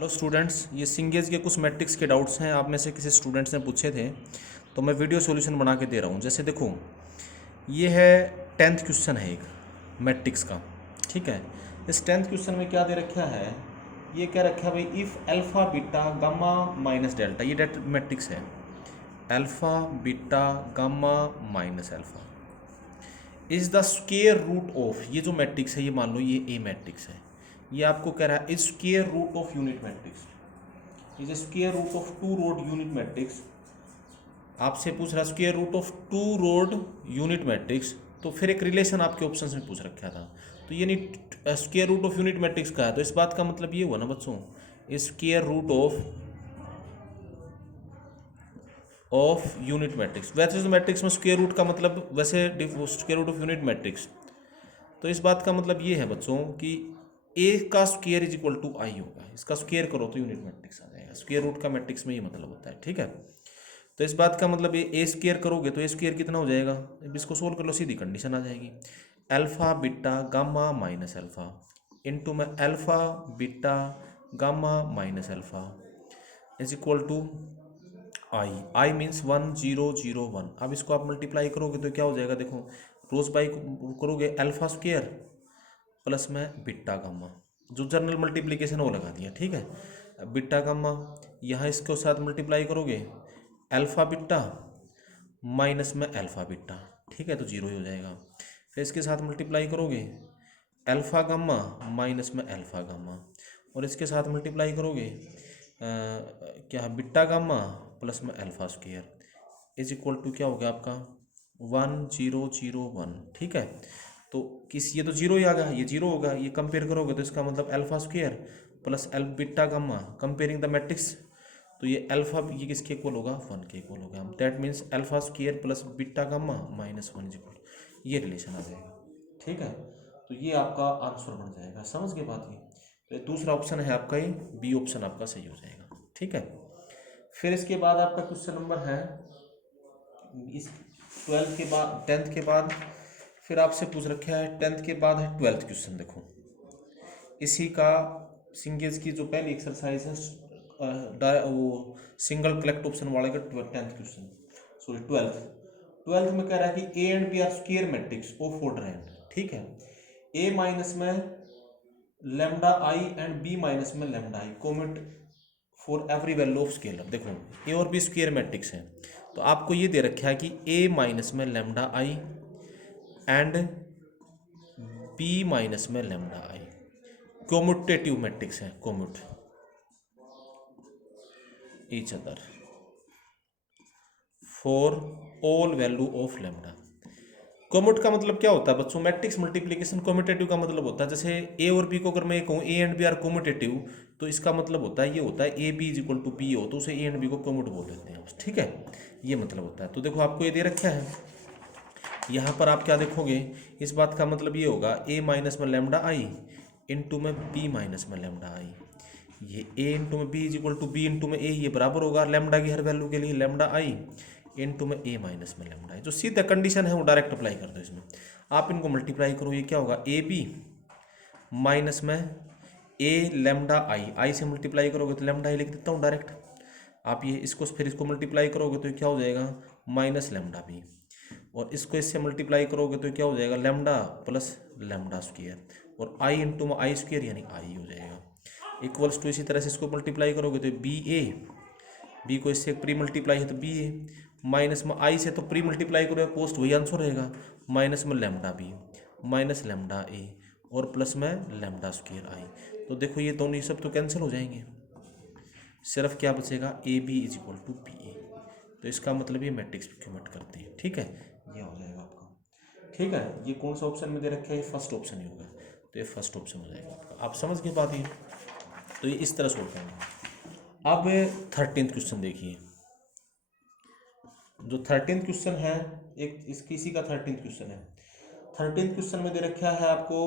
Hello students, ये सिंगेज के कुछ मैट्रिक्स के डाउट्स हैं। आप में से किसी स्टूडेंट्स ने पूछे थे तो मैं वीडियो सॉल्यूशन बना के दे रहा हूँ। जैसे देखो, ये है 10th क्वेश्चन है एक मैट्रिक्स का। ठीक है, इस 10th क्वेश्चन में क्या दे रखा है, ये क्या रखा है भाई, if alpha beta gamma minus delta, ये मैट्रिक्स है। Alpha beta gamma minus alpha is the square root of, ये जो मैट्रिक्स है, ये मान लो ये ए मैट्रिक्स है। ये आपको कह रहा है is square root of unit matrix, is square root of two rowed unit matrix. आपसे पूछ रहा है square root of two rowed unit matrix, तो फिर एक रिलेशन आपके ऑप्शन में पूछ रखा था। तो ये नहीं, square root of unit matrix का है, तो इस बात का मतलब ये हुआ ना बच्चों, square root of unit matrix. वैसे तो मैट्रिक्स में स्क्वायर रूट का मतलब वैसे square root of unit matrix, तो इस बात का मतलब ये है बच्चों कि ए का square is equal to I होगा। इसका स्क्वायर करो तो यूनिट मैट्रिक्स आ जाएगा। स्क्वायर रूट का मैट्रिक्स में ये मतलब होता है। ठीक है, तो इस बात का मतलब ये ए स्क्वायर करोगे तो ए स्क्वायर कितना हो जाएगा, अब इसको सोल्व कर लो, सीधी कंडीशन आ जाएगी। Alpha beta gamma minus alpha into में alpha beta gamma minus alpha is equal to I means 1001। अब इसको आप मल्टीप्लाई करोगे तो क्या हो जाएगा, देखो रोज बाई करोगे अल्फा स्क्वायर प्लस में बीटा गामा, जो जनरल मल्टीप्लिकेशन वो लगा दिया। ठीक है, बीटा गामा यहाँ इसके साथ मल्टीप्लाई करोगे अल्फा बीटा माइनस में अल्फा बीटा, ठीक है, तो जीरो ही हो जाएगा। फिर इसके साथ मल्टीप्लाई करोगे अल्फा गामा माइनस में अल्फा गामा, और इसके साथ मल्टीप्लाई करोगे क्या बीटा गामा प्लस में alpha square is equal to क्या हो गया आपका 1001। ठीक है, तो किस ये तो जीरो ही आ गया, ये जीरो होगा, ये कंपेयर करोगे तो इसका मतलब alpha square plus beta gamma comparing the matrix, तो ये अल्फा ये किसके इक्वल होगा, 1 के इक्वल होगा। That means alpha square plus beta gamma minus 1 is equal, ये रिलेशन आ जाएगा। ठीक है, तो ये आपका आंसर बन जाएगा। समझ के बात, ये तो दूसरा ऑप्शन है आपका, ये बी ऑप्शन आपका सही हो जाएगा। ठीक है, फिर इसके बाद आपका क्वेश्चन नंबर है इस 12th के बाद 10th के बाद फिर आपसे पूछ रखा है 10th के बाद है 12th क्वेश्चन। देखो इसी का सिंगेज की जो पहली एक्सरसाइज है वो सिंगल कलेक्ट ऑप्शन वाले का 10th क्वेश्चन, सॉरी 12th में कह रहा है कि A and B are square matrix of order N. ठीक है, ए माइनस में lambda I and B minus में lambda I commute for every value of scalar. देखो ए और बी स्क्वायर मैट्रिक्स है, तो आपको ये दे रखा है कि ए माइनस में lambda I and B minus में लेमडा आई कॉम्यूटेटिव मैट्रिक्स है, commute each other for all value of lambda. Commute का मतलब क्या होता है बच्चों, मैट्रिक्स मल्टीप्लिकेशन। कॉम्यूटेटिव का मतलब होता है जैसे ए और बी को अगर मैं कहूँ A and B are commutative, तो इसका मतलब होता है ये होता है A B is equal to B हो तो उसे ए एंड बी को कॉम्यूट बोल देते हैं। ठीक है, ये मतलब होता है। तो देखो आपको ये दे रखा है, यहाँ पर आप क्या देखोगे, इस बात का मतलब ये होगा ए माइनस में लेमडा आई इंटू में बी माइनस में लेमडा आई, ये ए इंटू में B is equal to B into में ए, ये बराबर होगा लेमडा की हर वैल्यू के लिए लेमडा आई इंटू में ए माइनस में लेमडा आई। जो सीधा कंडीशन है वो डायरेक्ट अप्लाई कर दो इसमें। आप इनको मल्टीप्लाई करो, ये क्या होगा ए बी माइनस में ए लेमडा आई, आई से मल्टीप्लाई करोगे तो लेमडा आई लिख देता हूँ डायरेक्ट। आप ये इसको फिर इसको मल्टीप्लाई करोगे तो क्या हो जाएगा माइनस लेमडा बी, और इसको इससे मल्टीप्लाई करोगे तो क्या हो जाएगा लेमडा प्लस लेमडा स्क्वायर, और आई इंटू में आई स्क्वायर यानी आई हो जाएगा इक्वल्स टू। इसी तरह से इसको मल्टीप्लाई करोगे तो बी ए, बी को इससे प्री मल्टीप्लाई है तो बी ए, माइनस में आई से तो प्री मल्टीप्लाई करोगे पोस्ट वही आंसर रहेगा, माइनस में lambda B minus lambda A और प्लस में लेमडा स्क्वायर आई। तो देखो ये दोनों सब तो कैंसिल हो जाएंगे, सिर्फ क्या बचेगा A B is equal to B A. तो इसका मतलब ये मैट्रिक्स कमेंट करते हैं। ठीक है, ये हो जाएगा आपका। ठीक है, ये कौन सा ऑप्शन में दे रखा है, ये फर्स्ट ऑप्शन ही होगा, तो ये फर्स्ट ऑप्शन हो जाएगा आपका। आप समझ के बात, ये तो ये इस तरह सोल्व करेंगे। अब 13th क्वेश्चन देखिए, जो 13th क्वेश्चन है एक इसी का 13th क्वेश्चन है। 13th क्वेश्चन में दे रखा है आपको,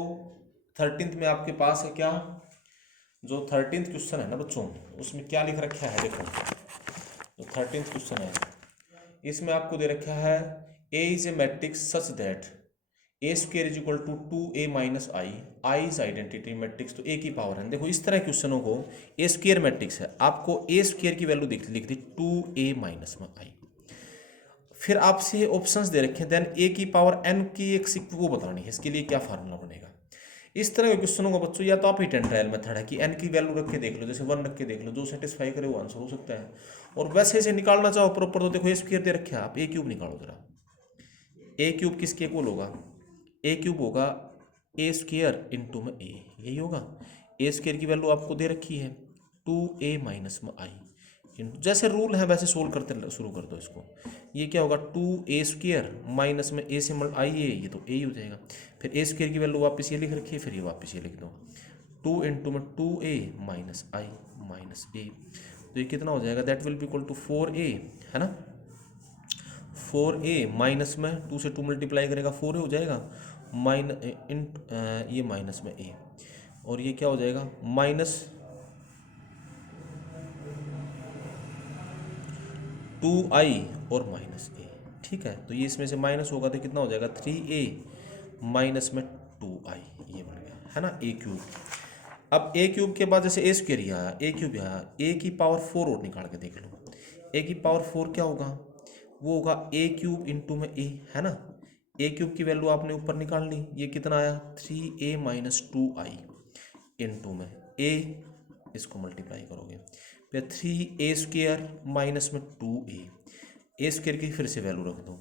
13th में आपके पास है क्या, जो 13th क्वेश्चन है ना बच्चों, उसमें क्या लिख रखा है, देखो जो 13th क्वेश्चन है इसमें आपको दे रखा है A is a matrix such that A square is equal to 2a minus I is identity matrix, तो ए की पावर है। देखो इस तरह क्वेश्चनों को ए स्क्र मैट्रिक्स है, आपको ए स्क्र की वैल्यू लिख दी 2a माइनस में आई, फिर आपसे ऑप्शंस दे रखे हैं, देन ए की पावर एन की एक सिक वो बतानी है, इसके लिए क्या फार्मूला बनेगा। इस तरह के क्वेश्चनों को बच्चों या तो आप हिट एंड ट्रायल मेथड है कि एन की वैल्यू रख के देख लो, जैसे 1 रख के देख लो, जो सेटिस्फाई करे वो आंसर हो सकता है। और वैसे से निकालना चाहो प्रॉपर, तो देखो ए स्क्वायर दे रखे आप ए क्यूब निकालो जरा। ए क्यूब किसके इक्वल होगा, ए क्यूब होगा ए स्क्वायर इंटू में ए, यही होगा। ए स्क्वायर की वैल्यू आपको दे रखी है 2a माइनस में आई, जैसे रूल है वैसे सोल्व करते शुरू कर दो इसको। ये क्या होगा 2a स्क्वायर माइनस में ए से आई ए, ये तो ए ही हो जाएगा। फिर ए स्क्वायर की वैल्यू वापस ये लिख रखी है, फिर ये वापस ये लिख दो 2 इंटू में 2a माइनस आई माइनस ए, तो ये कितना हो जाएगा, that will be equal to 4a, है ना। 4a माइनस में 2 से 2 मल्टीप्लाई करेगा 4a हो जाएगा, ये माइनस में a, और ये क्या हो जाएगा माइनस 2i और माइनस a, ठीक है। तो ये इसमें से माइनस होगा तो कितना हो जाएगा 3a माइनस में 2i, ये बन गया, है ना, ए क्यूब। अब ए क्यूब के बाद जैसे ए स्क्वायर ही आया, ए क्यूब आया, ए की पावर 4 और निकाल के देख लो। ए की पावर 4 क्या होगा, वो होगा ए क्यूब इंटू में ए, है ना। ए क्यूब की वैल्यू आपने ऊपर निकाल ली, ये कितना आया 3a माइनस 2i इंटू में ए, इसको मल्टीप्लाई करोगे, फिर 3a स्क्वायर माइनस में 2a, ए स्क्वायर की फिर से वैल्यू रख दो,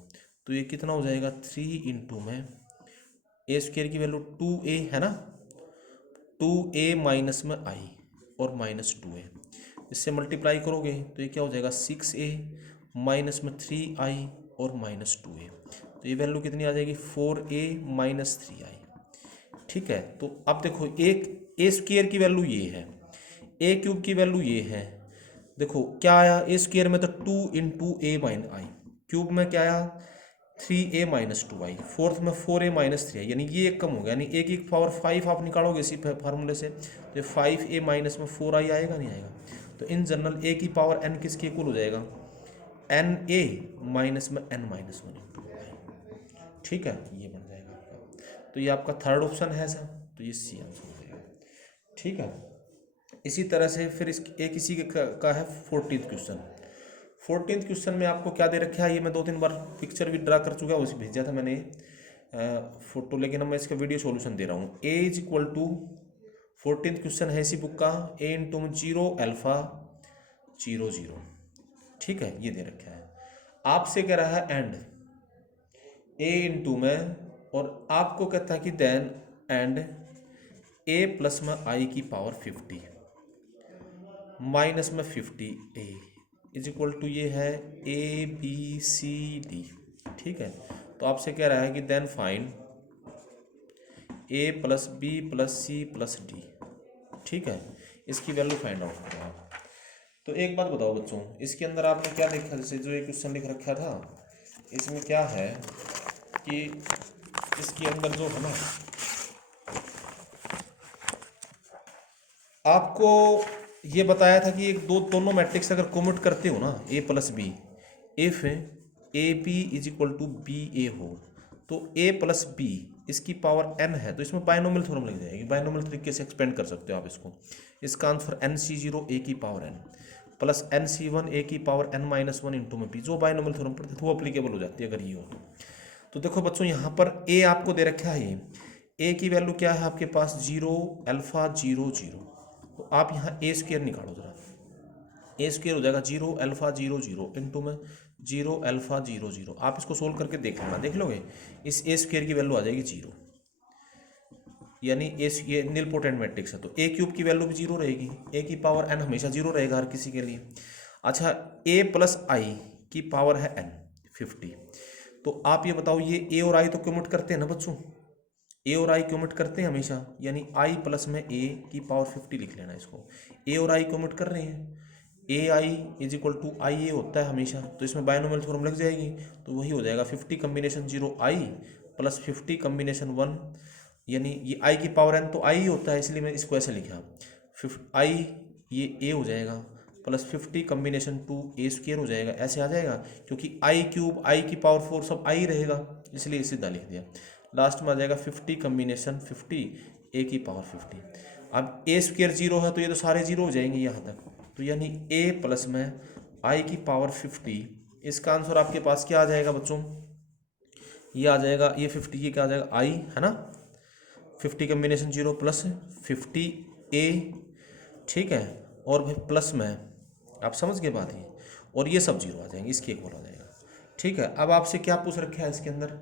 तो ये कितना हो जाएगा 3 इंटू में ए स्क्वायर की वैल्यू 2a, है ना, 2a माइनस में आई और माइनस 2a, इससे मल्टीप्लाई करोगे तो ये क्या हो जाएगा 6a माइनस में 3i और माइनस 2a, तो ये वैल्यू कितनी आ जाएगी 4a माइनस 3i, ठीक है। तो अब देखो एक ए स्क्वायर की वैल्यू ये है, ए क्यूब की वैल्यू ये है, देखो क्या आया ए स्क्वायर में तो 2 into A mine I, cube में क्या आया 3a माइनस 2i, फोर्थ में 4a माइनस 3i, यानी ये एक कम हो गया, यानी ए की पावर 5 आप निकालोगे इसी फार्मूले से, तो 5a माइनस में 4i आएगा, नहीं आएगा। तो इन जनरल ए की पावर n किसके इक्वल हो जाएगा, na माइनस में n माइनस 1 इंटू आई, ठीक है, ये बन जाएगा आपका। तो ये आपका थर्ड ऑप्शन है सर, तो ये सी आंसर हो जाएगा, ठीक है। इसी तरह से फिर एक इसी का है 14th क्वेश्चन। 14th क्वेश्चन में आपको क्या दे रखा है, ये मैं 2-3 बार पिक्चर भी ड्रा कर चुका हूँ, उसे भेजा था मैंने फोटो, लेकिन अब मैं इसका वीडियो सॉल्यूशन दे रहा हूँ। A is equal to 14th question है इसी बुक का, ए इंटू में 0 अल्फा 0 0, ठीक है, ये दे रखा है। आपसे कह रहा है एंड ए इंटू में, और आपको कहता है कि देन एंड ए प्लस में आई की पावर 50 माइनस में 50a इज इक्वल टू ये है ABCD, ठीक है। तो आपसे कह रहा है कि then find a plus B plus C plus D, ठीक है, इसकी वैल्यू फाइंड आउट करो आप। तो एक बात बताओ बच्चों, इसके अंदर आपने क्या देखा, जैसे जो एक क्वेश्चन लिख रखा था, इसमें क्या है कि इसके अंदर जो है ना, आपको ये बताया था कि एक दोनों मैट्रिक्स अगर कॉम्यूट करते हो ना A plus B, if A B is equal to B A हो, तो ए प्लस बी इसकी पावर n है, तो इसमें बाइनोमियल थ्योरम लग जाएगी। बाइनोमियल तरीके से एक्सपेंड कर सकते हो आप इसको। इसका आंसर NC0 ए की पावर n प्लस NC1 ए की पावर n माइनस 1 इंटू में बी, जो बाइनोमियल थ्योरम पढ़ते थे वो अप्लीकेबल हो जाती है अगर ये हो तो देखो बच्चों यहाँ पर ए आपको दे रखा है, ये ए की वैल्यू क्या है आपके पास 0 अल्फा 0 0, तो आप यहाँ ए स्क्वायर निकालो जरा, ए स्क्वायर हो जाएगा 0 अल्फा 0 0 इंटू में 0 अल्फा 0 0, आप इसको सोल्व करके देख लेना, देख लोगे इस ए स्क्वायर की वैल्यू आ जाएगी 0, यानी ये नील पोटेंट मैट्रिक्स है, तो ए क्यूब की वैल्यू भी 0 रहेगी, ए की पावर n हमेशा 0 रहेगा हर किसी के लिए। अच्छा ए प्लस आई की पावर है n 50, तो आप ये बताओ ये ए और आई तो कम्यूट करते हैं ना बच्चों, ए और आई कम्यूट करते हैं हमेशा, यानी आई प्लस में ए की पावर 50 लिख लेना इसको, ए और आई कम्यूट कर रहे हैं, ए आई इज इक्वल टू आई ए होता है हमेशा, तो इसमें बाइनोमियल थ्योरम लग जाएगी, तो वही हो जाएगा 50 कम्बिनेशन 0 आई प्लस 50 कम्बिनेशन 1, यानी ये आई की पावर n तो आई ही होता है, इसलिए मैं इसको ऐसे लिखा आई, ये ए हो जाएगा प्लस 50 कम्बिनेशन 2 ए स्क्वायर हो जाएगा, ऐसे आ जाएगा, क्योंकि आई क्यूब आई की पावर 4 सब आई रहेगा, इसलिए सीधा लिख दिया। लास्ट में आ जाएगा 50 कम्बिनेशन 50 ए की पावर 50। अब ए स्क्वायर जीरो है तो ये तो सारे जीरो हो जाएंगे यहाँ तक, तो यानी ए प्लस में आई की पावर 50। इसका आंसर आपके पास क्या आ जाएगा बच्चों, ये आ जाएगा, ये 50 की क्या आ जाएगा आई, है ना, 50 कम्बिनेशन जीरो प्लस 50 ए, ठीक है, और भाई प्लस में, आप समझ गए बात ये, और ये सब जीरो आ जाएंगे, इसके इक्वल आ जाएगा। ठीक है, अब आपसे क्या पूछ रखा है इसके अंदर,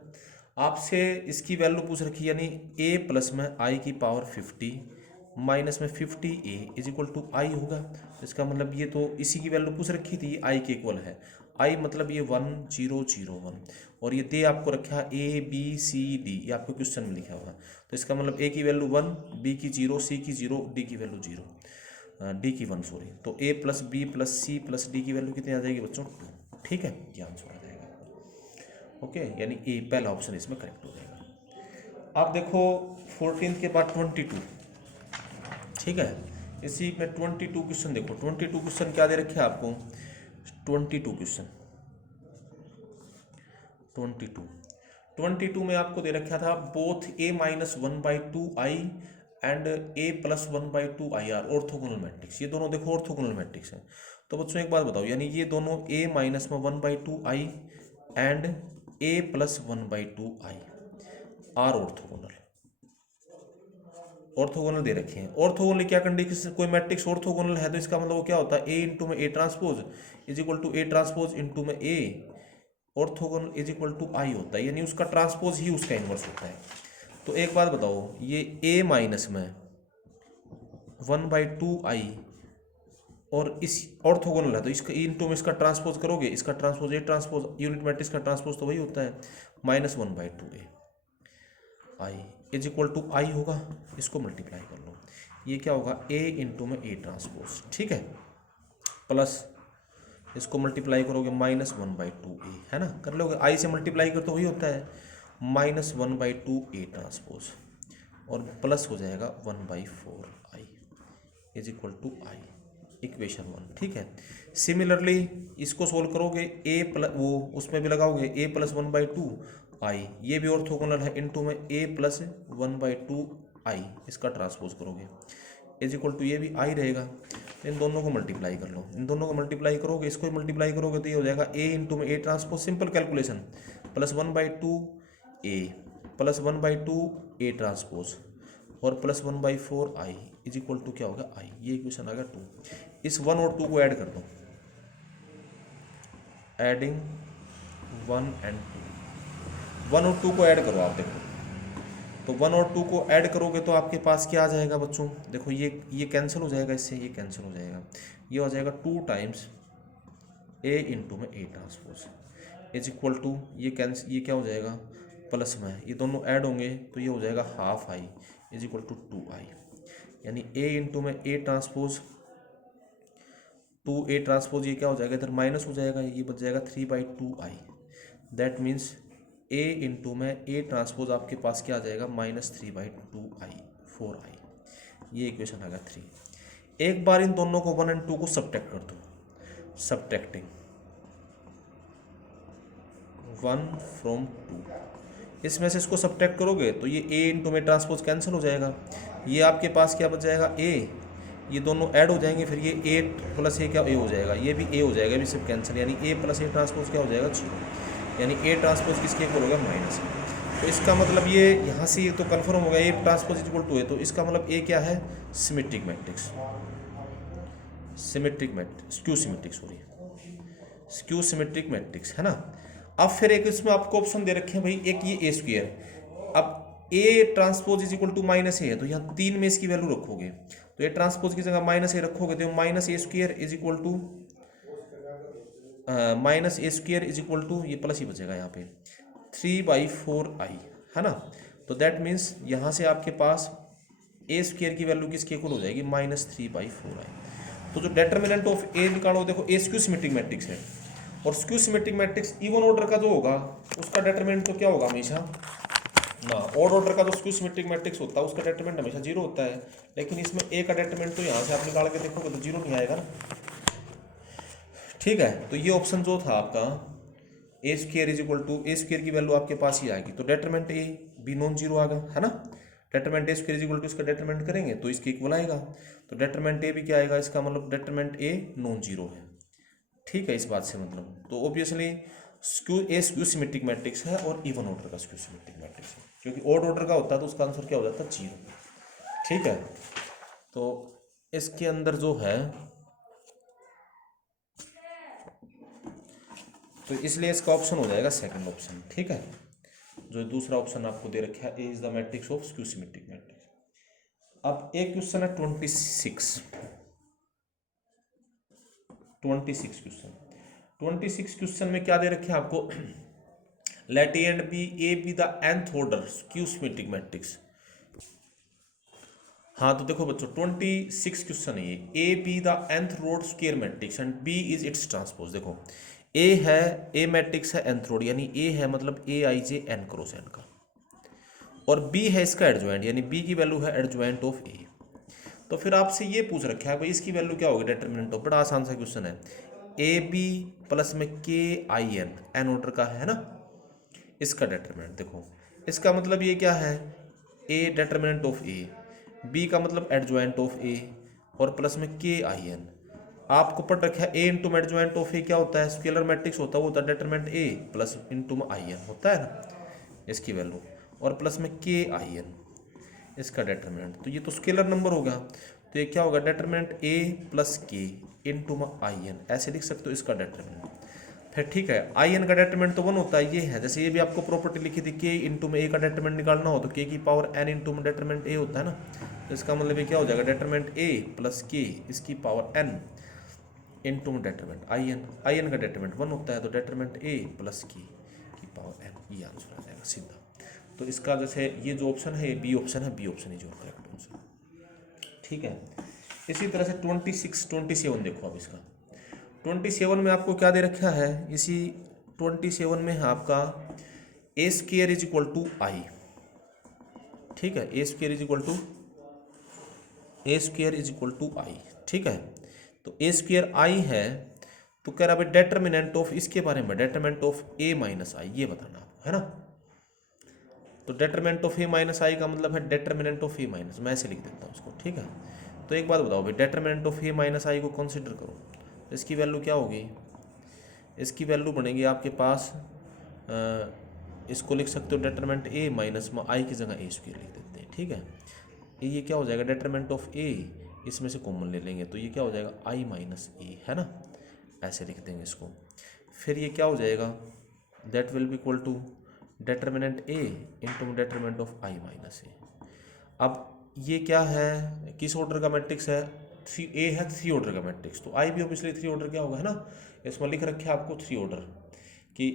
आपसे इसकी वैल्यू पूछ रखी है, यानी a प्लस में आई की पावर 50 माइनस में 50a is equal to I होगा। इसका मतलब ये तो इसी की वैल्यू पूछ रखी थी, आई के इक्वल है, आई मतलब ये 1001, और ये दे आपको रखा है ABCD, ये आपको क्वेश्चन में लिखा हुआ है। तो इसका मतलब a की वैल्यू 1, b की 0, c की 0, d की वैल्यू 0, d की 1 सॉरी। तो a plus B plus C plus D की वैल्यू कितनी आ जाएगी बच्चों 2। ठीक है, ये आंसर आ जाएगा। ओके, यानी ए पहला ऑप्शन इसमें करेक्ट हो जाएगा। अब देखो 14 के बाद 22, ठीक है, इसी में 22 क्वेश्चन देखो, 22 क्वेश्चन क्या दे रखे हैं आपको, 22 क्वेश्चन 22 में आपको दे रखा था both a minus 1/2 I and a plus 1/2 I are orthogonal matrix. ये दोनों देखो ऑर्थोगोनल मैट्रिक्स हैं। तो बच्चों एक बात बताओ, यानी ये दोनों a माइनस में 1/2 I and a plus 1/2 I are orthogonal, orthogonal दे रखे हैं। ऑर्थोगोनल क्या कंडीशन, कोई मैट्रिक्स ऑर्थोगोनल है तो इसका मतलब वो क्या होता है, a इंटू में a transpose is equal to a transpose into में a orthogonal is equal to I होता है, यानी उसका ट्रांसपोज ही उसका इन्वर्स होता है। तो एक बात बताओ, ये a माइनस में 1/2 आई और इस ऑर्थोगोनल है तो इसका इंटू में इसका ट्रांसपोज करोगे, इसका transpose a transpose unit matrix का ट्रांसपोज तो वही होता है minus 1/2 a I is equal to I होगा। इसको मल्टीप्लाई कर लो, ये क्या होगा a इंटू में a ट्रांसपोज, ठीक है, प्लस इसको मल्टीप्लाई करोगे माइनस 1/2 a, है ना, कर लोगे, आई से मल्टीप्लाई कर तो वही होता है माइनस 1/2 a ट्रांसपोज, और प्लस हो जाएगा 1/4 I is equal to I, equation 1। ठीक है, सिमिलरली इसको सोल्व करोगे a प्लस वो उसमें भी लगाओगे a प्लस 1/2 आई, ये भी ऑर्थोगोनल है, इनटू में a प्लस 1/2 आई, इसका ट्रांसपोज करोगे इज इक्वल टू ये भी आई रहेगा। इन दोनों को मल्टीप्लाई कर लो, इन दोनों को मल्टीप्लाई करोगे, इसको भी मल्टीप्लाई करोगे तो ये हो जाएगा a इंटू में a transpose, simple calculation, plus 1/2 a plus 1/2 a transpose और plus 1/4 I is equal to क्या होगा आई, ये इक्वेशन आ गया 2। इस 1 और 2 को ऐड कर दो, एडिंग 1 एंड 2, 1 और 2 को ऐड करो आप, देखो तो 1 और 2 को ऐड करोगे तो आपके पास क्या आ जाएगा बच्चों, देखो ये कैंसिल हो जाएगा, इससे ये कैंसिल हो जाएगा, ये हो जाएगा 2 टाइम्स a इंटू में a transpose is equal to ये क्या हो जाएगा प्लस में, ये दोनों ऐड होंगे तो ये हो जाएगा half I is equal to 2 I, यानी a इंटू में a ट्रांसपोज 2a ट्रांसपोज, ये क्या हो जाएगा इधर माइनस हो जाएगा, ये बच जाएगा 3/2 आई, दैट मीन्स a इंटू में a ट्रांसपोज आपके पास क्या आ जाएगा माइनस 3/2 आई 4 आई, ये इक्वेशन आ गया 3। एक बार इन दोनों को 1 एंड 2 को सब्ट्रैक्ट कर दो, सब्ट्रैक्टिंग 1 फ्रॉम 2, इसमें से इसको सब्ट्रैक्ट करोगे तो ये a इंटू में ट्रांसपोज कैंसिल हो जाएगा, ये आपके पास क्या बच जाएगा a, ये दोनों ऐड हो जाएंगे, फिर ये a प्लस a क्या a हो जाएगा, ये भी a हो जाएगा, भी सिर्फ कैंसिल, यानी a प्लस a ट्रांसपोज क्या हो जाएगा 0, यानी a ट्रांसपोज किसके इक्वल होगा माइनस। तो इसका मतलब ये यहाँ से ये तो कन्फर्म हो गया a ट्रांसपोज इक्वल टू है, तो इसका मतलब a क्या है symmetric matrix, symmetric matrix skew symmetric sorry skew symmetric matrix, है ना। अब फिर एक इसमें आपको ऑप्शन दे रखे हैं भाई, एक ये a स्क्वायर, अब a transpose is equal to minus a है तो यहाँ 3 में इसकी वैल्यू रखोगे, तो a ट्रांसपोज की जगह माइनस a रखोगे तो minus a square is equal to minus a square is equal to ये प्लस ही बचेगा यहाँ पे 3/4 आई, है ना। तो दैट मीन्स यहाँ से आपके पास a स्क्वायर की वैल्यू किसके इक्वल हो जाएगी माइनस 3/4 आई। तो जो डेटर्मिनेंट ऑफ a निकालो, देखो a स्क्यू सिमेट्रिक मैट्रिक्स है, और skew symmetric matrix even order का जो होगा उसका डेटर्मिनेंट तो क्या होगा हमेशा ना, ऑड ऑर्डर का जो स्क्यू सिमेट्रिक मैट्रिक्स होता है उसका डेटर्मिनेंट हमेशा 0 होता है, लेकिन इसमें a का डेटर्मिनेंट तो यहाँ से आप निकाल के देखोगे तो 0 नहीं आएगा ना। ठीक है, तो ये ऑप्शन जो था आपका a square is equal to a square की वैल्यू आपके पास ही आएगी, तो determinant a B non zero आ गया है ना। Determinant A square is equal to इसका डेटरमेंट करेंगे तो इसके इक्वल आएगा, तो डेटरमेंट ए भी क्या आएगा, इसका मतलब डेटरमेंट ए नॉन जीरो है। ठीक है, इस बात से मतलब तो ऑब्वियसली स्क्यू सिमेट्रिक मैट्रिक्स है और इवन ऑर्डर का स्क्यू सिमेट्रिक मैट्रिक्स है, क्योंकि ऑड ऑर्डर का होता है तो उसका आंसर क्या हो जाता है, जीरो। ठीक है, तो इसके अंदर जो है तो इसलिए इसका ऑप्शन हो जाएगा सेकंड ऑप्शन। ठीक है, जो दूसरा ऑप्शन आपको दे रखा है, A is the matrix of skew symmetric matrix. अब एक क्वेश्चन है 26 क्वेश्चन। 26 क्वेश्चन में क्या दे रखे हैं आपको, let A and B A B the nth order skew symmetric matrix. हाँ तो देखो बच्चों 26 क्वेश्चन है ये, A B the nth order square matrix and B is its transpose. देखो ए है, ए मैट्रिक्स है nth रोड, यानी ए है मतलब A I J N cross N का, और बी है इसका एडजॉइंट, यानी बी की वैल्यू है एडजॉइंट ऑफ ए। तो फिर आपसे ये पूछ रखा है भाई इसकी वैल्यू क्या होगी डेटरमिनेंट ऑफ, बड़ा आसान सा क्वेश्चन है, ए बी प्लस में के आई एन, एन ऑर्डर का है ना, इसका डेटरमिनेंट। देखो इसका मतलब ये क्या है, ए डेटरमिनेंट ऑफ ए, बी का मतलब एडजॉइंट ऑफ ए, और प्लस में के आई एन। आपको पढ़ रखा है ए इंटू एडजॉइंट ऑफ ए क्या होता है, स्केलर मैट्रिक्स होता है, वो होता है determinant A plus into I N होता है ना इसकी वैल्यू, और प्लस में के आई एन इसका डेटरमिनेंट। तो ये तो स्केलर नंबर होगा, तो ये क्या होगा, डेटरमिनेंट ए प्लस के इंटू आई एन, ऐसे लिख सकते हो इसका डेटरमिनेंट। फिर ठीक है, आई एन का डेटरमिनेंट तो 1 होता है, ये है जैसे ये भी आपको प्रॉपर्टी लिखी थी, के इंटू में ए का डेटरमिनेंट निकालना हो तो के की पावर एन इंटू में डेटरमिनेंट ए होता है ना, तो इसका मतलब ये क्या हो जाएगा, डेटरमिनेंट ए प्लस के इसकी पावर एन इंटू में डेटरमिनेंट आई एन का डेटरमिनेंट 1 होता है, तो डेटरमिनेंट ए प्लस की पावर एन, ये आंसर आ जाएगा सीधा। तो इसका जैसे ये जो ऑप्शन है ये बी ऑप्शन है, B option is your correct answer. ठीक है, इसी तरह से 27 देखो अब इसका 27 में आपको क्या दे रखा है, इसी 27 में है आपका ए स्क्वायर इज इक्वल टू आई। ठीक है, ए स्क्वायर इज इक्वल टू आई। ठीक है, तो ए स्क्वायर आई है, तो कह रहा भाई डेटरमिनेंट ऑफ इसके बारे में, डेटरमिनेंट ऑफ ए माइनस आई ये बताना आपको है ना। तो डेटरमिनेंट ऑफ ए माइनस आई का मतलब है डेटरमिनेंट ऑफ ए माइनस, मैं ऐसे लिख देता हूँ इसको। ठीक है, तो एक बात बताओ भाई, डेटरमिनेंट ऑफ ए माइनस आई को कंसिडर करो, तो इसकी वैल्यू क्या होगी, इसकी वैल्यू बनेगी आपके पास इसको लिख सकते हो डेटरमिनेंट ए माइनस में आई की जगह ए स्क्वायर लिख देते हैं। ठीक है, ये क्या हो जाएगा, डेटरमिनेंट ऑफ ए इसमें से कॉमन ले लेंगे तो ये क्या हो जाएगा, आई माइनस ए है ना, ऐसे लिख देंगे इसको। फिर ये क्या हो जाएगा, that will be equal to determinant A into determinant of I minus A. अब ये क्या है, किस ऑर्डर का मैट्रिक्स है, ए है 3 ऑर्डर का मैट्रिक्स, तो आई भी ऑब्वियसली 3 ऑर्डर क्या होगा है ना, इसमें लिख रखे है आपको 3 ऑर्डर कि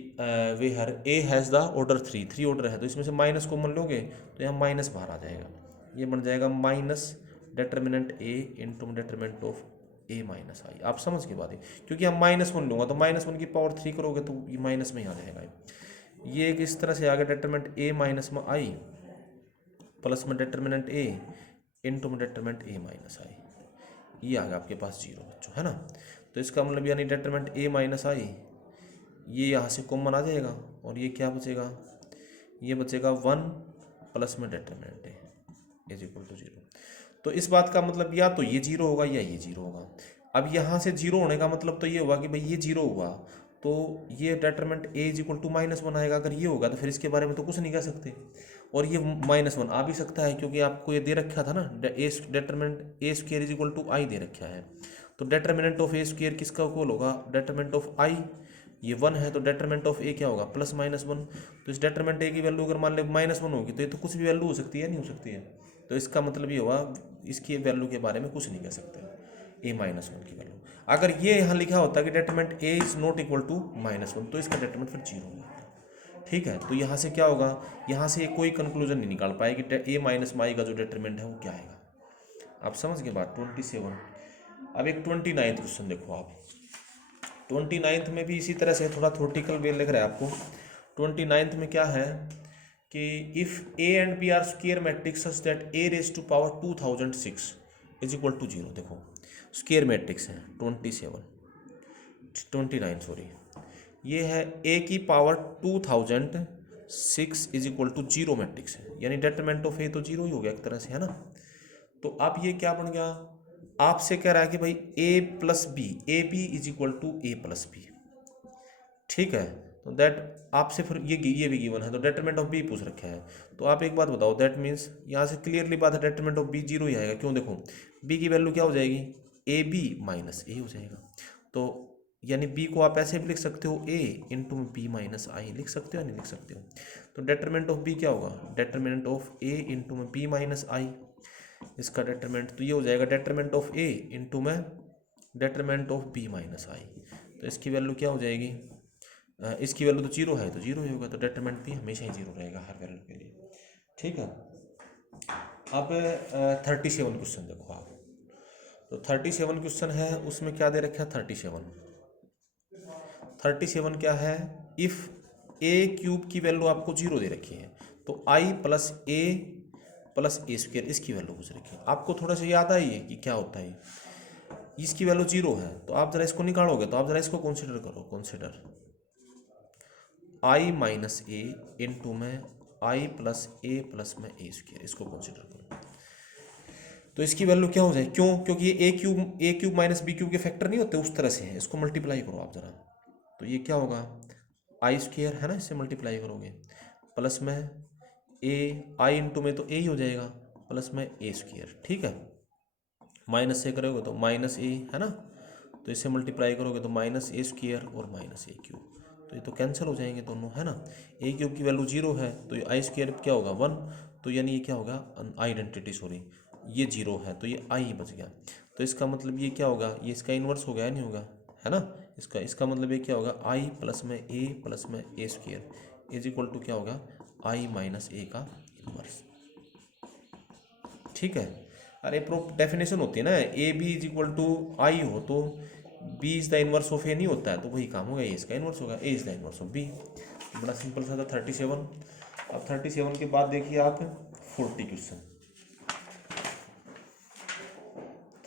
where A has the order 3 order है, तो इसमें से माइनस कॉमन लोगे तो यहाँ माइनस बाहर आ जाएगा, ये बन जाएगा minus determinant A into determinant of A minus I. आप समझ के बात है, क्योंकि हम -1 लूँगा तो -1 की पावर 3 करोगे तो ये माइनस में ही आ जाएगा। ये एक इस तरह से आ गया डेटरमिनेंट ए माइनस में आई प्लस में डेटरमिनेंट ए इंटू में डेटरमिनेंट ए माइनस आई, ये आ गया आपके पास 0 बच्चों है ना। तो इसका मतलब यानी डेटरमिनेंट ए माइनस आई ये यहाँ से कॉमन आ जाएगा, और ये क्या बचेगा, ये बचेगा 1 प्लस में determinant A is equal to 0। तो इस बात का मतलब या तो ये 0 होगा या ये 0 होगा। अब यहाँ से 0 होने का मतलब तो ये हुआ कि भाई ये 0 हुआ तो ये determinant A is equal to -1 आएगा। अगर ये होगा तो फिर इसके बारे में तो कुछ नहीं कह सकते, और ये -1 आ भी सकता है क्योंकि आपको ये दे रखा था ना, determinant A square is equal to I दे रखा है, तो डेटरमिनेंट ऑफ ए स्क्वायर किसका इक्वल होगा, डेटरमिनेंट ऑफ आई, ये 1 है तो डेटरमिनेंट ऑफ ए क्या होगा +-1। तो इस डेटरमिनेंट ए की वैल्यू अगर मान ले -1 होगी तो ये तो कुछ भी वैल्यू हो सकती है, नहीं हो सकती है, तो इसका मतलब ये हुआ इसकी वैल्यू के बारे में कुछ नहीं कह सकते ए -1 की वैल्यू। अगर ये यहाँ लिखा होता कि determinant A is not equal to -1 तो इसका डेटरमिनेंट फिर 0 होगा। ठीक है, तो यहाँ से क्या होगा, यहाँ से कोई कंक्लूजन नहीं निकाल पाए कि ए माइनस माई का जो डेटरमिनेंट है वो क्या आएगा। आप समझ गए बात। 27। अब एक 29 क्वेश्चन देखो आप। 29 में भी इसी तरह से थोड़ा थ्योरेटिकल वे लग रहा है आपको। 29 में क्या है कि if A and B are square matrix such that A raise to power 2006 is equal to 0। देखो स्क्वायर मैट्रिक्स है 29 सॉरी, ये है ए की power 2000 6 is equal to zero matrix है, यानी डेटरमिनेंट ऑफ ए तो जीरो ही हो गया एक तरह से, है ना। तो अब ये क्या बन गया, आपसे कह रहा है कि भाई A plus B, A B is equal to A plus B, ठीक है। तो दैट आपसे फिर ये भी गिवन है, तो डेटरमिनेंट ऑफ बी पूछ रखा है। तो आप एक बात बताओ, दैट मीन्स यहाँ से क्लियरली बात है डेटरमिनेंट ऑफ बी जीरो ही आएगा। क्यों, देखो बी की वैल्यू क्या हो जाएगी, ए बी माइनस ए हो जाएगा। तो यानी बी को आप ऐसे भी लिख सकते हो, ए इंटू बी माइनस आई लिख सकते हो या नहीं लिख सकते हो। तो डेटरमिनेंट ऑफ बी क्या होगा, डेटरमिनेंट ऑफ ए इंटू में बी माइनस आई, इसका डेटरमिनेंट तो ये हो जाएगा डेटरमिनेंट ऑफ ए इंटू में डेटरमिनेंट ऑफ बी माइनस आई। तो इसकी वैल्यू क्या हो जाएगी, इसकी वैल्यू तो जीरो है, तो जीरो ही होगा, तो डेटरमिनेंट भी हमेशा ही जीरो रहेगा हर वैल्यू के लिए, ठीक है। अब 37 क्वेश्चन देखो आप, तो 37 क्वेश्चन है, उसमें क्या दे रखा है 37 क्या है, इफ़ ए क्यूब की वैल्यू आपको जीरो दे रखी है, तो आई प्लस ए स्क्र इसकी वैल्यू पूछ रखी है। आपको थोड़ा सा याद आई है कि क्या होता है, इसकी वैल्यू जीरो है, तो आप जरा इसको निकालोगे, तो आप जरा इसको कंसिडर करो, consider I minus A into में आई प्लस में ए स्क्र, इसको कंसिडर करो। तो इसकी वैल्यू क्या हो जाए, क्यों, क्योंकि ये ए क्यूब माइनस बी क्यूब के फैक्टर नहीं होते, उस तरह से है, इसको मल्टीप्लाई करो आप जरा। तो ये क्या होगा, आई स्क्र है ना, इससे मल्टीप्लाई करोगे, प्लस में ए आई इंटू में तो ए ही हो जाएगा, प्लस में ए स्क्र, ठीक है। माइनस से करोगे तो माइनस ए है ना, तो इससे मल्टीप्लाई करोगे तो माइनस ए स्क्र और माइनस ए क्यूब, तो ये तो कैंसिल हो जाएंगे दोनों, है ना। ए क्यूब की वैल्यू जीरो है, तो ये आई स्क्र क्या होगा 1, तो यानी ये क्या होगा आइडेंटिटी, सॉरी ये जीरो है, तो ये आई बच गया। तो इसका मतलब ये क्या होगा, ये इसका इन्वर्स हो गया नहीं होगा, है ना। इसका मतलब ये क्या होगा, आई प्लस में ए स्क्र इज इक्वल टू क्या होगा, आई माइनस ए का इन्वर्स, ठीक है। अरे प्रो डेफिनेशन होती है ना, A B is equal to I हो तो B is the inverse of A नहीं होता है, तो वही काम होगा, ए इसका इनवर्स होगा, A is the inverse of B. बड़ा सिंपल सा था 37। अब 37 के बाद देखिए आप 40 क्वेश्चन,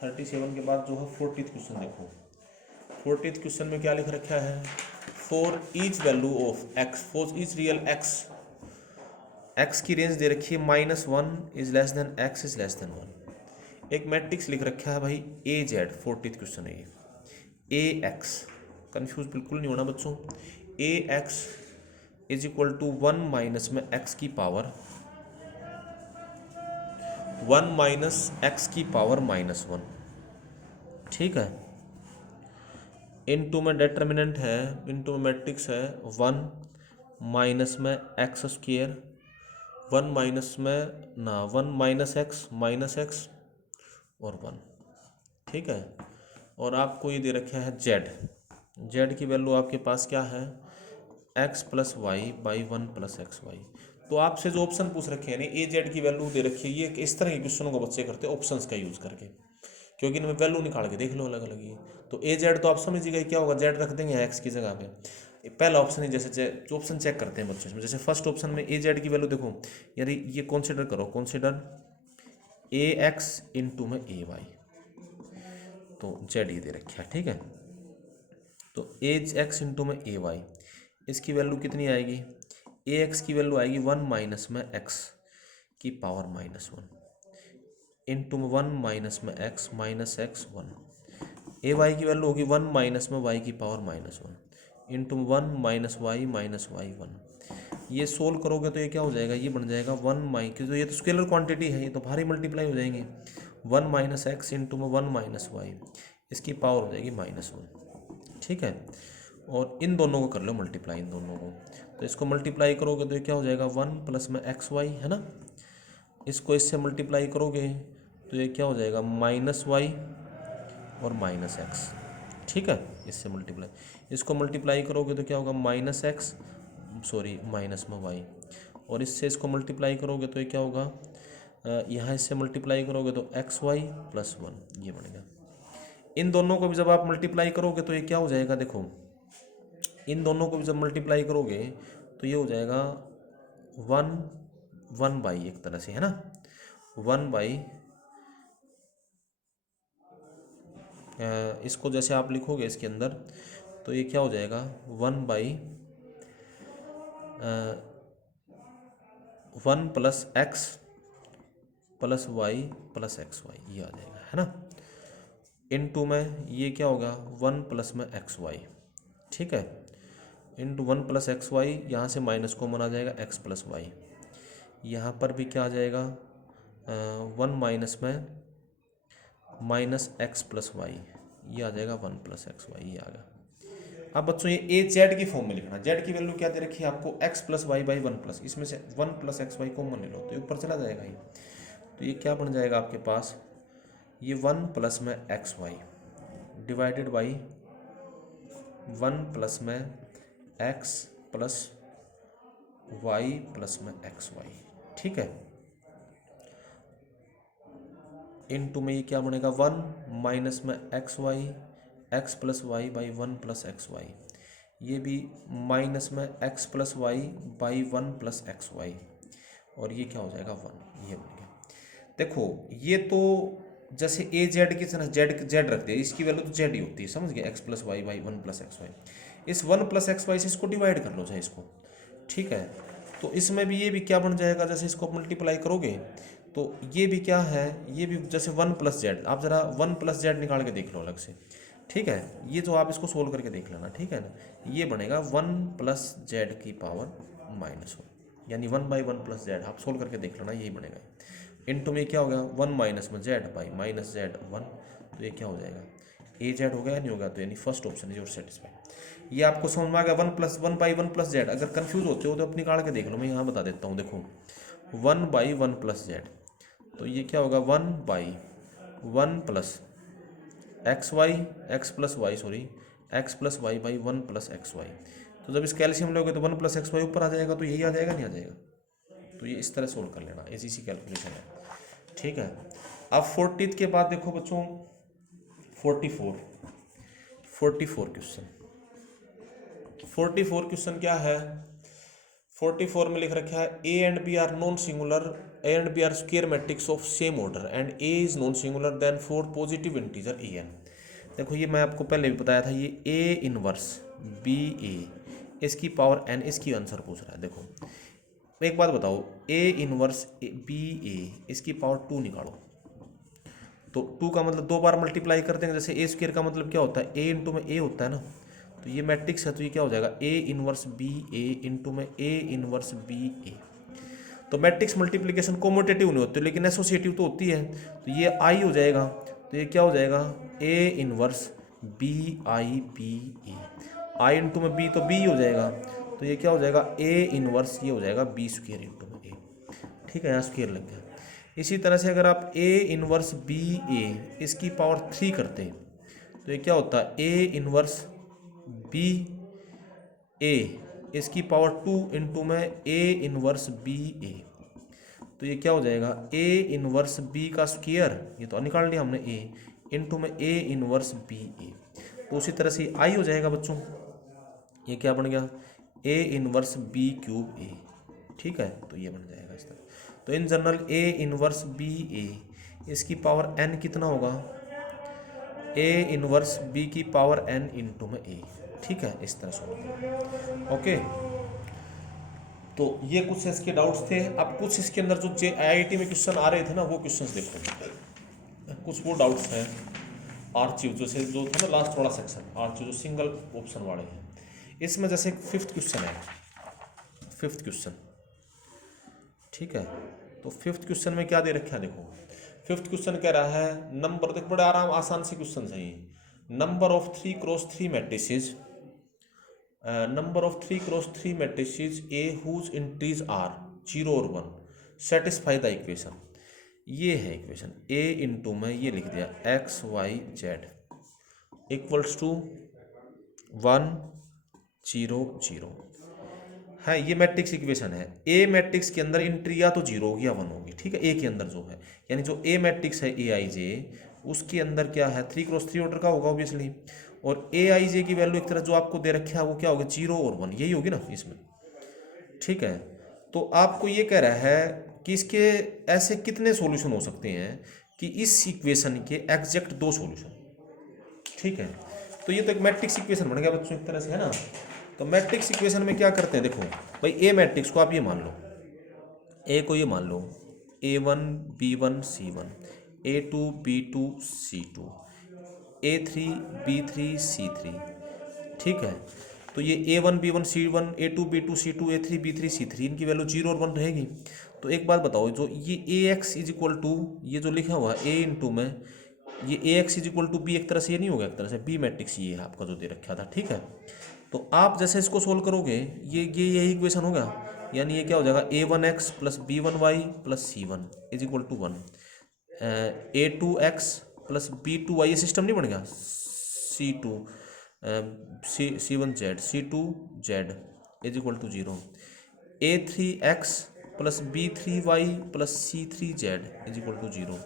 37 के बाद जो है 40th क्वेश्चन देखो। 40th क्वेश्चन में क्या लिख रखा है, for each value of x, for each real x की रेंज दे रखी है -1 is less than x is less than 1। एक मैट्रिक्स लिख रखा है भाई ए जेड, 40th क्वेश्चन है ये, ए एक्स, कन्फ्यूज बिल्कुल नहीं होना बच्चों, A X is equal to 1 minus में एक्स की पावर 1 माइनस एक्स की पावर -1, ठीक है। इनटू में डेटर्मिनेंट है, इनटू में मैट्रिक्स है 1 माइनस में एक्स स्क्वायर, 1 माइनस में ना 1 माइनस एक्स और 1, ठीक है। और आपको ये दे रखा है जेड की वैल्यू आपके पास क्या है, X plus Y by 1 plus X Y. तो आपसे जो ऑप्शन पूछ रखे हैं ना, ए जेड की वैल्यू दे रखी है, ये इस तरह के क्वेश्चनों को बच्चे करते हैं ऑप्शंस का यूज़ करके, क्योंकि इनमें वैल्यू निकाल के देख लो अलग अलग ये। तो ए जेड तो आप समझिएगा क्या होगा, जेड रख देंगे एक्स की जगह पे। पहला ऑप्शन ही जैसे जो ऑप्शन चेक करते हैं बच्चों इसमें, जैसे फर्स्ट ऑप्शन में ए जेड की वैल्यू देखो, यानी ये कंसिडर करो, कंसिडर ए एक्स इंटू में ए वाई, तो जेड ये दे रखा है, ठीक है। तो ए एक्स इंटू में ए वाई, इसकी वैल्यू कितनी आएगी, ए एक्स की वैल्यू आएगी 1 माइनस में एक्स की पावर -1 इंटू में 1 माइनस में एक्स माइनस एक्स 1। ए वाई की वैल्यू होगी 1 माइनस में वाई की पावर -1 इंटू 1 माइनस वाई 1। ये सोल्व करोगे तो ये क्या हो जाएगा, ये बन जाएगा 1 माइ, क्योंकि ये तो स्केलर क्वांटिटी है, ये तो भारी मल्टीप्लाई हो जाएंगे, 1 माइनस एक्स इंटू में 1 माइनस वाई, इसकी पावर हो जाएगी -1, ठीक है। और इन दोनों को कर लो मल्टीप्लाई, इन दोनों को, तो इसको मल्टीप्लाई करोगे तो ये क्या हो जाएगा 1 प्लस में एक्स वाई, है ना। इसको इससे मल्टीप्लाई करोगे तो ये क्या हो जाएगा -y और -x, ठीक है। इससे मल्टीप्लाई, इसको मल्टीप्लाई करोगे तो क्या होगा -x, सॉरी माइनस में y, और इससे इसको मल्टीप्लाई करोगे तो ये क्या होगा, यहाँ इससे मल्टीप्लाई करोगे तो xy प्लस 1, ये बनेगा। इन दोनों को भी जब आप मल्टीप्लाई करोगे तो ये क्या हो जाएगा, देखो इन दोनों को भी जब मल्टीप्लाई करोगे तो ये हो जाएगा 1 बाई, एक तरह से, है ना, 1 बाई, इसको जैसे आप लिखोगे इसके अंदर तो ये क्या हो जाएगा 1 by 1 plus X plus Y plus X Y, ये आ जाएगा, है ना। इनटू में ये क्या होगा 1 प्लस में एक्स वाई, ठीक है, इंटू 1 प्लस एक्स वाई, यहाँ से माइनस कॉमन आ जाएगा एक्स प्लस वाई, यहाँ पर भी क्या आ जाएगा 1 माइनस में माइनस एक्स प्लस वाई, ये आ जाएगा 1 प्लस एक्स वाई, ये आ गया। अब बच्चों ये ए जेड की फॉर्म में लिखना, जेड की वैल्यू क्या दे रखी है आपको X plus Y by 1 plus, इसमें से 1 प्लस एक्स वाई कॉमन ले लो तो ऊपर चला जाएगा ये, तो ये क्या बन जाएगा आपके पास, ये 1 प्लस में X Y divided by 1 plus में एक्स प्लस वाई प्लस में एक्स वाई, ठीक है। इनटू में ये क्या बनेगा 1 माइनस में X Y X plus Y by 1 plus X Y, ये भी माइनस में X plus Y by 1 plus X Y, और ये क्या हो जाएगा 1, ये बन गया। देखो ये तो जैसे ए जेड की तरह जेड जेड रख दिया, इसकी वैल्यू तो जेड ही होती है, समझ गए, X plus Y by 1 plus X Y, इस 1 प्लस एक्स वाई से इसको डिवाइड कर लो चाहे इसको, ठीक है। तो इसमें भी ये भी क्या बन जाएगा, जैसे इसको मल्टीप्लाई करोगे तो ये भी क्या है, ये भी जैसे 1 प्लस जेड, आप जरा 1 प्लस जेड निकाल के देख लो अलग से, ठीक है, ये तो आप इसको सोल्व करके देख लेना, ठीक है ना। ये बनेगा 1 प्लस जेड की पावर -1, यानी 1 बाई 1 प्लस जेड, आप सोल्व करके देख लेना, यही बनेगा। इनटू में क्या हो गया 1 माइनस में जेड बाई माइनस जेड 1, तो ये क्या हो जाएगा ए जेड हो गया या नहीं होगा, तो यानी first option is your satisfy. ये आपको समझ में आ गया 1 प्लस 1 बाई 1 प्लस जेड, अगर कंफ्यूज होते हो तो अपनी निकाल के देख लो, मैं यहाँ बता देता हूँ, देखो 1 बाई 1 प्लस जेड, तो ये क्या होगा 1 by 1 plus X Y X plus Y sorry X plus Y by 1 plus X Y, तो जब इस कैल्शियम लोगे तो 1 प्लस एक्स वाई ऊपर आ जाएगा, तो यही आ जाएगा, नहीं आ जाएगा, तो ये इस तरह सोल्व कर लेना, ऐसी सी कैलकुलेशन है, ठीक है। अब 40th के बाद देखो बच्चों 44 क्वेश्चन, 44 क्वेश्चन क्या है, 44 में लिख रखा है A and B are non singular, A and B are square matrix of same order and A is non singular then for positive integer A N. देखो ये मैं आपको पहले भी बताया था, ये ए इनवर्स बी ए इसकी पावर एन, इसकी आंसर पूछ रहा है। देखो एक बात बताओ, ए इनवर्स बी ए इसकी पावर 2 निकालो, तो 2 का मतलब 2 बार मल्टीप्लाई कर देंगे, जैसे ए स्क्वायर का मतलब क्या होता है ए इंटू में ए होता है ना, तो ये मैट्रिक्स है, तो ये क्या हो जाएगा A inverse B A into में ए इनवर्स बी ए। तो मैट्रिक्स मल्टीप्लिकेशन कोमोटेटिव नहीं होती लेकिन एसोसिएटिव तो होती है, तो ये आई हो जाएगा, तो ये क्या हो जाएगा A inverse B I B A, I into में बी तो बी हो जाएगा, तो ये क्या हो जाएगा ए इनवर्स, ये हो जाएगा बी स्क्वायर इंटू में ए, ठीक है, यहाँ स्क्वायर लग गया। इसी तरह से अगर आप ए इनवर्स बी ए इसकी पावर 3 करते हैं, तो ये क्या होता है ए इनवर्स बी ए इसकी पावर 2 इंटू में ए इनवर्स बी ए, तो ये क्या हो जाएगा ए इनवर्स बी का स्क्वायर, ये तो निकाल लिया हमने ए इंटू में ए इनवर्स बी ए, तो उसी तरह से आई हो जाएगा बच्चों, ये क्या बन गया A inverse B cube A, ठीक है, तो ये बन जाएगा इस तरह। तो in general A inverse B A इसकी पावर एन कितना होगा ए इनवर्स बी की पावर एन इंटू में ए, ठीक है, इस तरह से। ओके, तो ये कुछ इसके डाउट्स थे। अब कुछ इसके अंदर जो आईआईटी में क्वेश्चन आ रहे थे ना, वो क्वेश्चंस देखो, कुछ वो डाउट्स हैं आर्चिव जैसे जो था ना लास्ट वाला सेक्शन, आर्चिव जो सिंगल ऑप्शन वाले हैं, इसमें जैसे 5th क्वेश्चन है, 5th क्वेश्चन, ठीक है, तो 5th क्वेश्चन में क्या दे रखा है, देखो 5th क्वेश्चन कह रहा है नंबर, देखो बड़े आसान से क्वेश्चन है ये, number of 3x3 matrices, number of 3x3 matrices A whose entries are 0 और 1 सेटिस्फाई द इक्वेशन, ये है इक्वेशन ए इंटू में ये लिख दिया X Y Z equals to 1 0 0 है, ये मैट्रिक्स इक्वेशन है। ए मैट्रिक्स के अंदर एंट्री या तो 0 होगी या 1 होगी, ठीक है, ए के अंदर जो है, यानी जो ए मैट्रिक्स है ए आई जे उसके अंदर क्या है 3x3 ऑर्डर का होगा ऑब्वियसली, और ए आई जे की वैल्यू एक तरह जो आपको दे रखा है वो क्या होगी 0 और 1, यही होगी ना इसमें, ठीक है। तो आपको ये कह रहा है कि इसके ऐसे कितने सॉल्यूशन हो सकते हैं कि इस इक्वेशन के एग्जैक्ट 2 सॉल्यूशन, ठीक है। तो ये तो एक मैट्रिक्स इक्वेशन बन गया बच्चों एक तरह से, है ना। तो मैट्रिक्स इक्वेशन में क्या करते हैं, देखो भाई ए मैट्रिक्स को आप ये मान लो, ए को ये मान लो A1 B1 C1, A2 B2 C2, A3 B3 C3, ठीक है। तो ये A1 B1 C1, A2 B2 C2, A3 B3 C3, इनकी वैल्यू 0 और 1 रहेगी। तो एक बात बताओ, जो ये AX इज इक्वल टू ये जो लिखा हुआ है A इंटू में ये AX is equal to B, एक तरह से ये नहीं होगा, एक तरह से B मैट्रिक्स ये है आपका जो दे रखा था, ठीक है। तो आप जैसे इसको सोल्व करोगे ये यही इक्वेशन होगा, यानी ये क्या हो जाएगा A1X plus B1Y plus C1 is equal to 1, A2X plus B2Y, ये सिस्टम नहीं बन गया, C2 C1Z C2Z is equal to 0, A3X plus B3Y plus C3Z is equal to 0।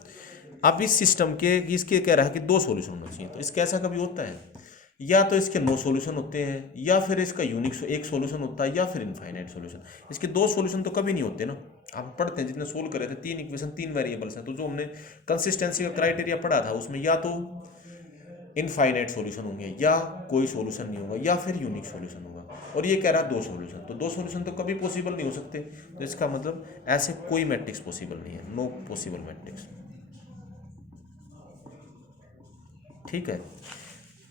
अब इस सिस्टम के इसके कह रहा है कि दो सॉल्यूशन होना चाहिए, तो इसका ऐसा कभी होता है, या तो इसके नो सॉल्यूशन होते हैं, या फिर इसका यूनिक एक सॉल्यूशन होता है, या फिर इनफाइनाइट सॉल्यूशन। इसके दो सॉल्यूशन तो कभी नहीं होते ना। आप पढ़ते हैं जितने सोल्व करे थे, 3 इक्वेशन 3 वेरिएबल्स हैं, तो जो हमने कंसिस्टेंसी का क्राइटेरिया पढ़ा था उसमें या तो इनफाइनाइट सॉल्यूशन होंगे, या कोई सॉल्यूशन नहीं होगा, या फिर यूनिक सॉल्यूशन होगा। और ये कह रहा है दो सॉल्यूशन, तो दो सॉल्यूशन तो कभी पॉसिबल नहीं हो सकते। तो इसका मतलब ऐसे कोई मैट्रिक्स पॉसिबल नहीं है, नो पॉसिबल मैट्रिक्स, ठीक है।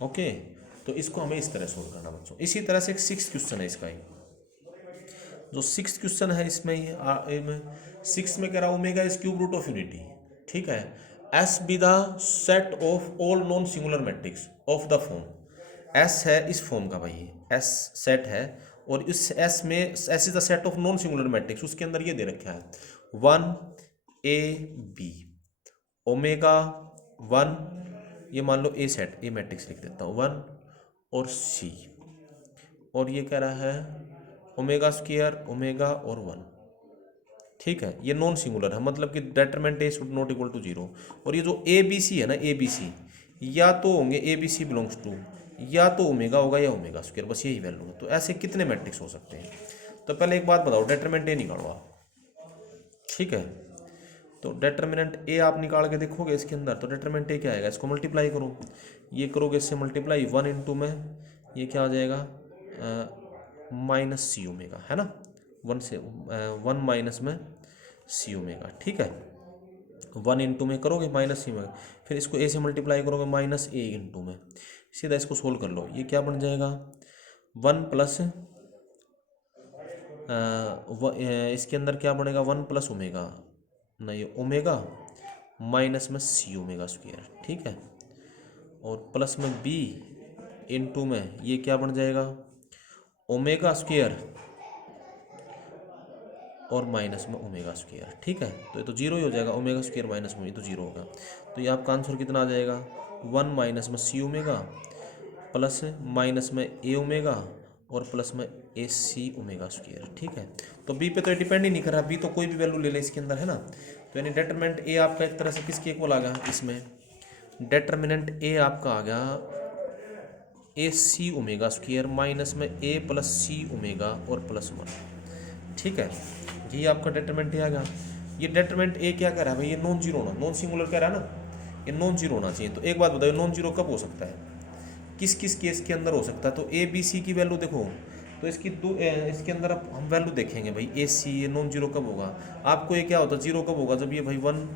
ओके, तो इसको हमें इस तरह सोल्व करना बच्चों। इसी तरह से एक 6th क्वेश्चन है इसका ही, जो 6th क्वेश्चन है इसमें ही 6 में कह रहा omega is cube root of unity, ठीक है। S B the set of all non singular matrix of the form, S है इस फॉर्म का भाई, एस सेट है, और इस एस में S is the set of non singular matrix, उसके अंदर ये दे रखा है 1 A B ओमेगा 1, ये मान लो ए सेट, ए मैट्रिक्स लिख देता हूँ 1 और C, और ये कह रहा है ओमेगा स्क्वायर ओमेगा और 1, ठीक है। ये नॉन सिंगुलर है, मतलब कि डेटरमेंट ए शुड नॉट इक्वल टू 0। और ये जो ए बी सी है ना, ए बी सी या तो होंगे A B C belongs to, या तो ओमेगा होगा या ओमेगा स्क्वायर, बस यही वैल्यू है। तो ऐसे कितने मैट्रिक्स हो सकते हैं? तो पहले एक बात बताओ, डेटरमेंट ए निकालो आप, ठीक है। तो डेटरमिनेंट ए आप निकाल के देखोगे इसके अंदर, तो डेटरमिनेंट ए क्या आएगा, इसको मल्टीप्लाई करो, ये करोगे इससे मल्टीप्लाई 1 इंटू में ये क्या आ जाएगा माइनस सी ओमेगा, है ना, 1 से 1 माइनस में सी ओमेगा, ठीक है। 1 इंटू में करोगे माइनस सी में, फिर इसको ए से मल्टीप्लाई करोगे माइनस ए इंटू में, सीधा इसको सोल्व कर लो, ये क्या बन जाएगा 1 प्लस इसके अंदर क्या बनेगा 1 प्लस ओमेगा, नहीं ओमेगा माइनस में सी ओमेगा स्क्वायर, ठीक है। और प्लस में बी इंटू में ये क्या बन जाएगा ओमेगा स्क्वायर और माइनस में ओमेगा स्क्वायर, ठीक है। तो ये तो 0 ही हो जाएगा, ओमेगा स्क्वायर माइनस में, ये तो 0 होगा। तो ये आपका आंसर कितना आ जाएगा 1 माइनस में सी ओमेगा प्लस माइनस में ए ओमेगा और प्लस में ए सी ओमेगा स्क्वायर, ठीक है। तो बी पे तो डिपेंड ही नहीं कर रहा, बी तो कोई भी वैल्यू ले ले इसके अंदर, है ना। तो यानी डेटरमिनेंट ए आपका एक तरह से किसके इक्वल आ गया, इसमें डेटरमिनेंट ए आपका आ गया ए सी ओमेगा स्क्वायर माइनस में ए प्लस सी ओमेगा और प्लस 1, ठीक है। ये आपका डेटरमिनेंट ए आ गया। ये डेटरमिनेंट ए क्या कह रहा है भाई, ये नॉन जीरो होना, नॉन सिंगुलर कह रहा है ना, ये नॉन जीरो होना चाहिए। तो एक बात बताओ, नॉन जीरो कब हो सकता है, किस किस केस के अंदर हो सकता है? तो ए बी सी की वैल्यू देखो, तो इसकी इसके अंदर अब हम वैल्यू देखेंगे भाई, ए सी ये नॉन जीरो कब होगा, आपको ये क्या होता है जीरो कब होगा, जब ये भाई 1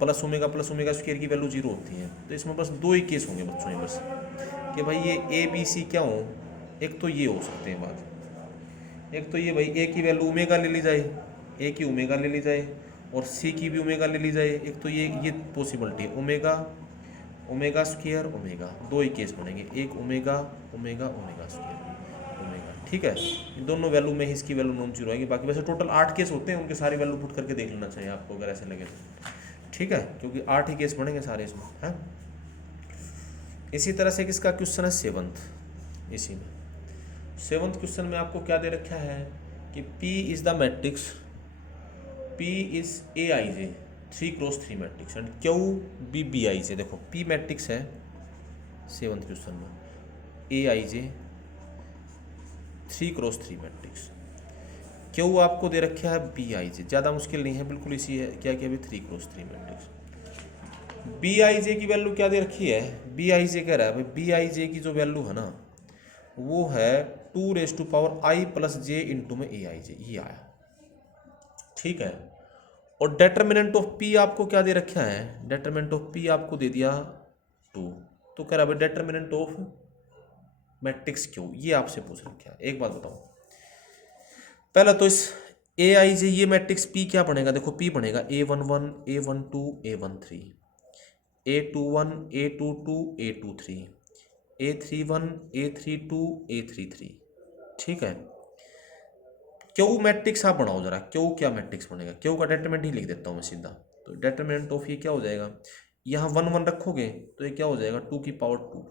प्लस ओमेगा स्क्वायर की वैल्यू 0 होती है। तो इसमें बस 2 ही केस होंगे बच्चों, ये बस कि भाई ये ए बी सी क्या हो, एक तो ये हो सकते हैं बात, एक तो ये भाई ए की वैल्यू ओमेगा ले ली जाए, ए की ओमेगा ले ली जाए और सी की भी ओमेगा ले ली जाए, एक तो ये पॉसिबिलिटी है, ओमेगा स्क्वायर ओमेगा, 2 ही केस बनेंगे, एक omega omega omega square omega, ठीक है। इन दोनों वैल्यू में ही इसकी वैल्यू नॉन जीरो आएगी। बाकी वैसे टोटल 8 केस होते हैं, उनके सारी वैल्यू पुट करके देख लेना चाहिए आपको अगर ऐसे लगे तो, ठीक है, क्योंकि 8 ही केस बनेंगे सारे इसमें, है। इसी तरह से किसका क्वेश्चन है 7th, इसी में 7th क्वेश्चन में आपको क्या दे रखा है कि P is the matrix, P is a I J 3x3 matrix and Q B B आई जे। देखो P मैट्रिक्स है 7th क्वेश्चन में, A I J 3x3 matrix, Q आपको दे रखा है B आई जे, ज़्यादा मुश्किल नहीं है, बिल्कुल इसी है, क्या क्या भी 3x3 मैट्रिक्स। बी आई जे की वैल्यू क्या दे रखी है, बी आई जे कह रहा है भाई, बी आई जे की जो वैल्यू है ना वो है 2 raise to power i plus J into में ए आई जे, ये आया, ठीक है। और डेटर्मिनेंट ऑफ पी आपको क्या दे रखा है, डेटर्मिनेंट ऑफ पी आपको दे दिया 2। तो कह रहा है डेटर्मिनेंट ऑफ मैट्रिक्स क्यू, ये आपसे पूछ रखा है। एक बात बताओ, पहला तो इस ए आई जे ये मैट्रिक्स पी क्या बनेगा, देखो पी बनेगा A11 A12 A13 A21 A22 A23 A31 A32 A33। ठीक है, क्यू मैट्रिक्स आप बनाओ जरा, क्यू क्या मैट्रिक्स बनेगा, क्यू का डेटरमिनेंट ही लिख देता हूँ मैं सीधा। तो डेटरमिनेंट ऑफ ये क्या हो जाएगा, यहाँ 1 1 रखोगे तो ये क्या हो जाएगा 2 की पावर 2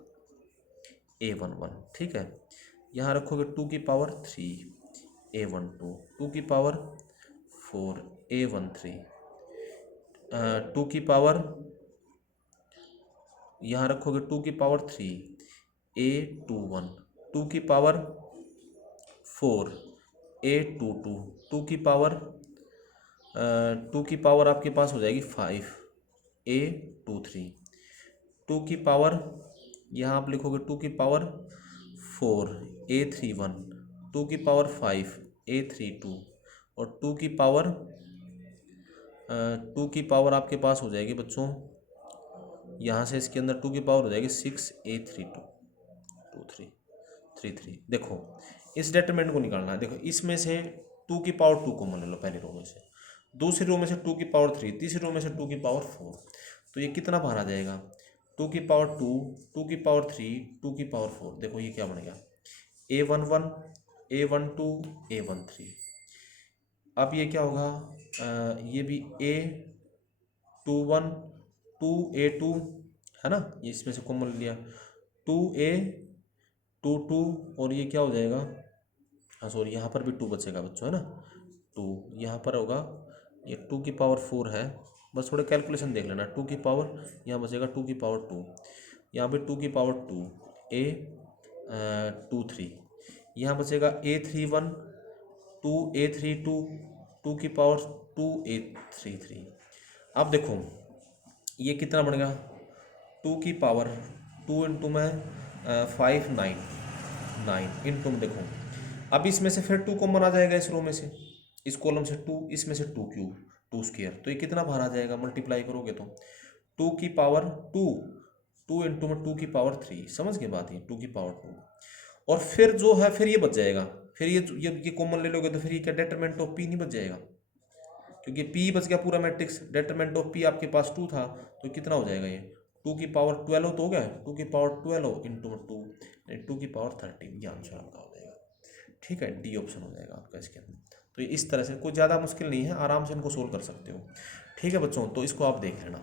A11। ठीक है, यहाँ रखोगे 2 की पावर 3 A12, 2 की पावर 4 A13, 2 की पावर, यहाँ रखोगे 2 की पावर 3 A21, 2 की पावर 4 A22, 2 की पावर आपके पास हो जाएगी 5 A23, 2 की पावर, यहाँ आप लिखोगे 2 की पावर 4 A31, 2 की पावर 5 A32 और 2 की पावर 2 की पावर आपके पास हो जाएगी बच्चों, यहाँ से इसके अंदर 2 की पावर हो जाएगी 6 A32 2333। देखो इस डेटरमिनेंट को निकालना है। देखो इसमें से 2 की पावर 2 कॉमन ले लो पहली रो में से, दूसरी रो में से 2 की पावर 3, तीसरी रो में से 2 की पावर 4, तो ये कितना बाहर आ जाएगा 2 की पावर 2, 2 की पावर 3, 2 की पावर 4। देखो ये क्या बनेगा A11 A12 A13। अब ये क्या होगा, ये भी A21 2A2 है ना, ये इसमें से कॉमन ले लिया 2A22 और ये क्या हो जाएगा, हाँ सॉरी यहाँ पर भी 2 बचेगा बच्चों है ना, 2 यहाँ पर होगा, ये 2 की पावर 4 है, बस थोड़े कैलकुलेशन देख लेना, 2 की पावर यहाँ बचेगा 2 की पावर 2, यहाँ पे 2 की पावर 2 A23, यहाँ बचेगा A31 2 A32 2 की पावर 2 A33। अब देखो ये कितना बनेगा 2 की पावर 2 इंटू में 5 9 इंटू में, देखो अब इसमें से फिर 2 कॉमन आ जाएगा इस रो में से, इस कॉलम से 2, इसमें से 2 क्यूब 2 स्क्वायर, तो ये कितना बाहर आ जाएगा मल्टीप्लाई करोगे तो 2 की पावर 2 इंटू में 2 की पावर 3। समझ के बात है 2 की पावर 2, और फिर जो है फिर ये बच जाएगा, फिर ये कॉमन ले लोगे तो फिर ये क्या डेटरमिनेंट ऑफ पी नहीं बच जाएगा, क्योंकि पी बच गया पूरा मैट्रिक्स, डेटरमिनेंट ऑफ पी आपके पास 2 था, तो कितना हो जाएगा ये 2 की पावर 12 तो हो गया, 2 की पावर 12 इंटू 2 यानी 2 की पावर 13, ये आंसर आपका हो जाएगा। ठीक है, डी ऑप्शन हो जाएगा आपका इसके अंदर। तो ये इस तरह से कोई ज़्यादा मुश्किल नहीं है, आराम से इनको सोल्व कर सकते हो। ठीक है बच्चों, तो इसको आप देख लेना।